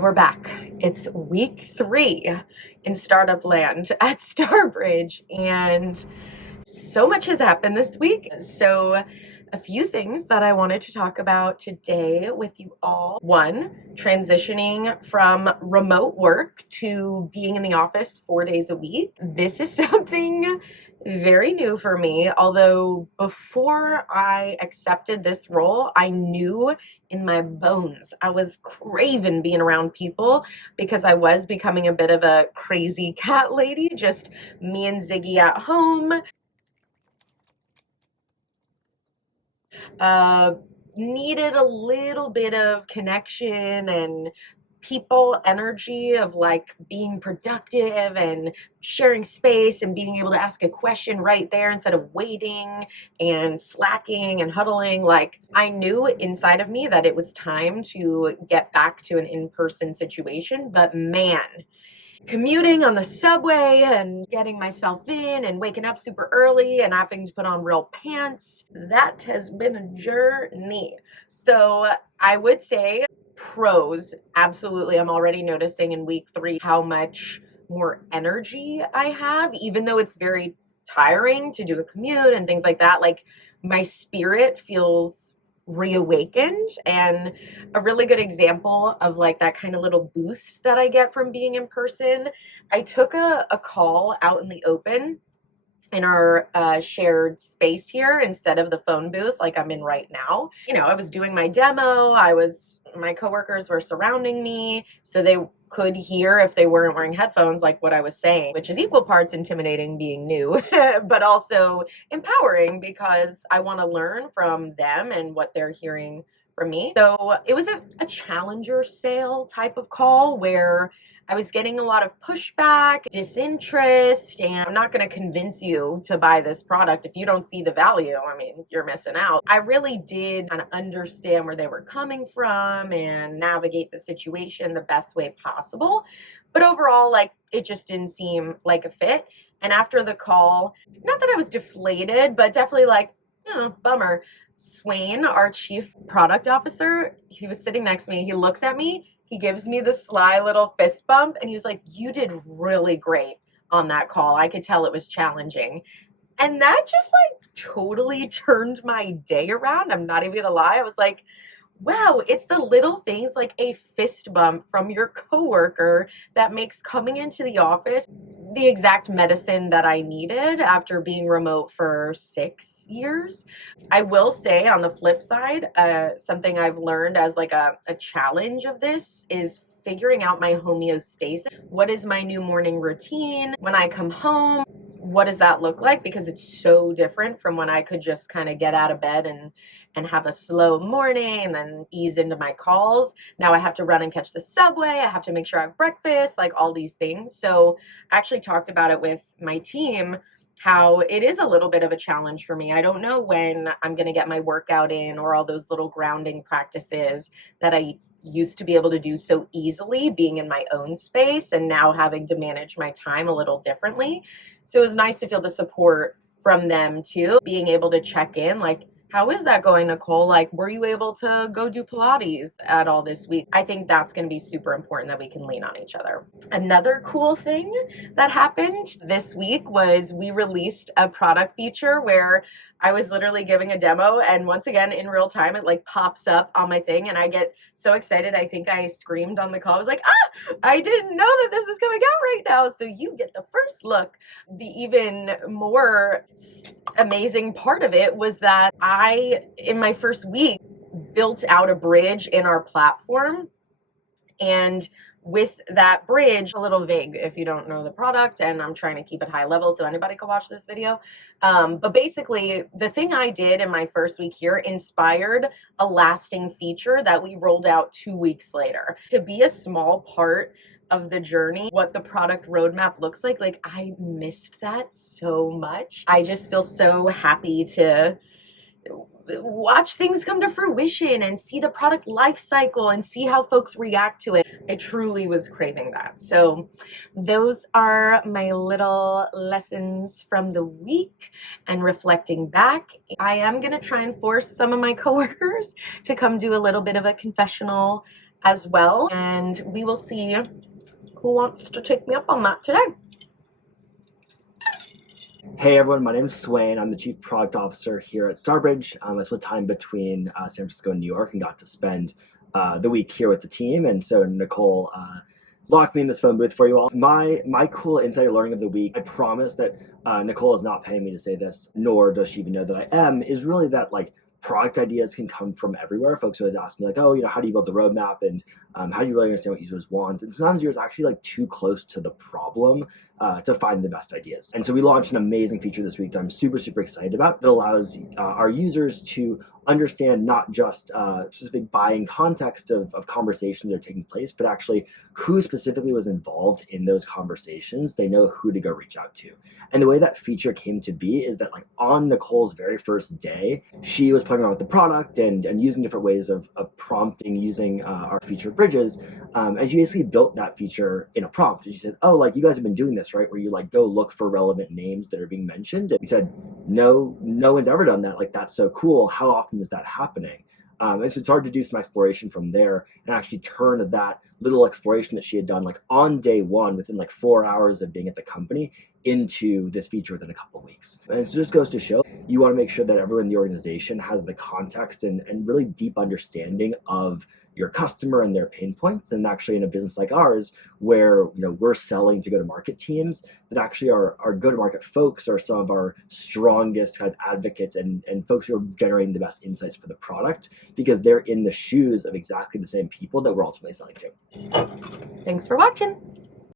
And we're back. It's week 3 in startup land at Starbridge, and so much has happened this week. So a few things that I wanted to talk about today with you all. One, transitioning from remote work to being in the office 4 days a week. This is something very new for me, although before I accepted this role, I knew in my bones I was craving being around people because I was becoming a bit of a crazy cat lady, just me and Ziggy at home. uh, Needed a little bit of connection and people energy of like being productive and sharing space and being able to ask a question right there instead of waiting and slacking and huddling. Like, I knew inside of me that it was time to get back to an in-person situation, but man, commuting on the subway and getting myself in and waking up super early and having to put on real pants, that has been a journey. So I would say pros, absolutely. I'm already noticing in week 3 how much more energy I have, even though it's very tiring to do a commute and things like that. Like, my spirit feels reawakened. And a really good example of like that kind of little boost that I get from being in person, I took a call out in the open in our shared space here instead of the phone booth like I'm in right now. I was doing my demo. My coworkers were surrounding me, so they could hear if they weren't wearing headphones, like what I was saying, which is equal parts intimidating being new, but also empowering because I want to learn from them and what they're hearing from me. So it was a challenger sale type of call where I was getting a lot of pushback, disinterest, and I'm not going to convince you to buy this product if you don't see the value. I mean, you're missing out. I really did kind of understand where they were coming from and navigate the situation the best way possible. But overall, like, it just didn't seem like a fit. And after the call, not that I was deflated, but definitely like, bummer. Sweyn, our chief product officer, he was sitting next to me. He looks at me, he gives me the sly little fist bump, and he was like, "You did really great on that call. I could tell it was challenging." And that just like totally turned my day around. I'm not even gonna lie. I was like, wow, it's the little things like a fist bump from your coworker that makes coming into the office the exact medicine that I needed after being remote for 6 years. I will say, on the flip side, something I've learned as like a challenge of this is figuring out my homeostasis. What is my new morning routine when I come home? What does that look like? Because it's so different from when I could just kind of get out of bed and have a slow morning and then ease into my calls. Now I have to run and catch the subway. I have to make sure I have breakfast, like all these things. So I actually talked about it with my team, how it is a little bit of a challenge for me. I don't know when I'm going to get my workout in or all those little grounding practices that I used to be able to do so easily being in my own space, and now having to manage my time a little differently. So it was nice to feel the support from them too, being able to check in, like, how is that going, Nicole? Like, were you able to go do Pilates at all this week? I think that's going to be super important that we can lean on each other. Another cool thing that happened this week was we released a product feature where I was literally giving a demo, and once again in real time it like pops up on my thing, and I get so excited. I think I screamed on the call. I was like, I didn't know that this was coming out right now. So you get the first look. The even more amazing part of it was that I, in my first week, built out a bridge in our platform. And with that bridge, a little vague if you don't know the product, and I'm trying to keep it high level so anybody can watch this video. But basically, the thing I did in my first week here inspired a lasting feature that we rolled out 2 weeks later. To be a small part of the journey, what the product roadmap looks like I missed that so much. I just feel so happy to watch things come to fruition and see the product life cycle and see how folks react to it. I truly was craving that. So those are my little lessons from the week and reflecting back. I am going to try and force some of my coworkers to come do a little bit of a confessional as well. And we will see who wants to take me up on that today. Hey everyone, my name is Sweyn. I'm the Chief Product Officer here at Starbridge. I split time between San Francisco and New York and got to spend the week here with the team. And so Nicole locked me in this phone booth for you all. My cool insider learning of the week, I promise that Nicole is not paying me to say this, nor does she even know that I am, is really that like product ideas can come from everywhere. Folks always ask me like, oh, how do you build the roadmap and how do you really understand what users want? And sometimes you're actually like too close to the problem to find the best ideas. And so we launched an amazing feature this week that I'm super, super excited about. It allows our users to understand not just specific buying context of conversations that are taking place, but actually who specifically was involved in those conversations. They know who to go reach out to. And the way that feature came to be is that like on Nicole's very first day, she was playing around with the product and using different ways of prompting using our feature bridges. And she basically built that feature in a prompt. And she said, oh, like you guys have been doing this, right? Where you like go look for relevant names that are being mentioned. And we said, no one's ever done that. Like, that's so cool. How often is that happening? And so it's hard to do some exploration from there and actually turn that little exploration that she had done like on day one within like 4 hours of being at the company into this feature within a couple of weeks. And so just goes to show you want to make sure that everyone in the organization has the context and really deep understanding of your customer and their pain points. And actually in a business like ours, where we're selling to go-to-market teams, that actually our go-to-market folks are some of our strongest kind of advocates and folks who are generating the best insights for the product, because they're in the shoes of exactly the same people that we're ultimately selling to. Thanks for watching.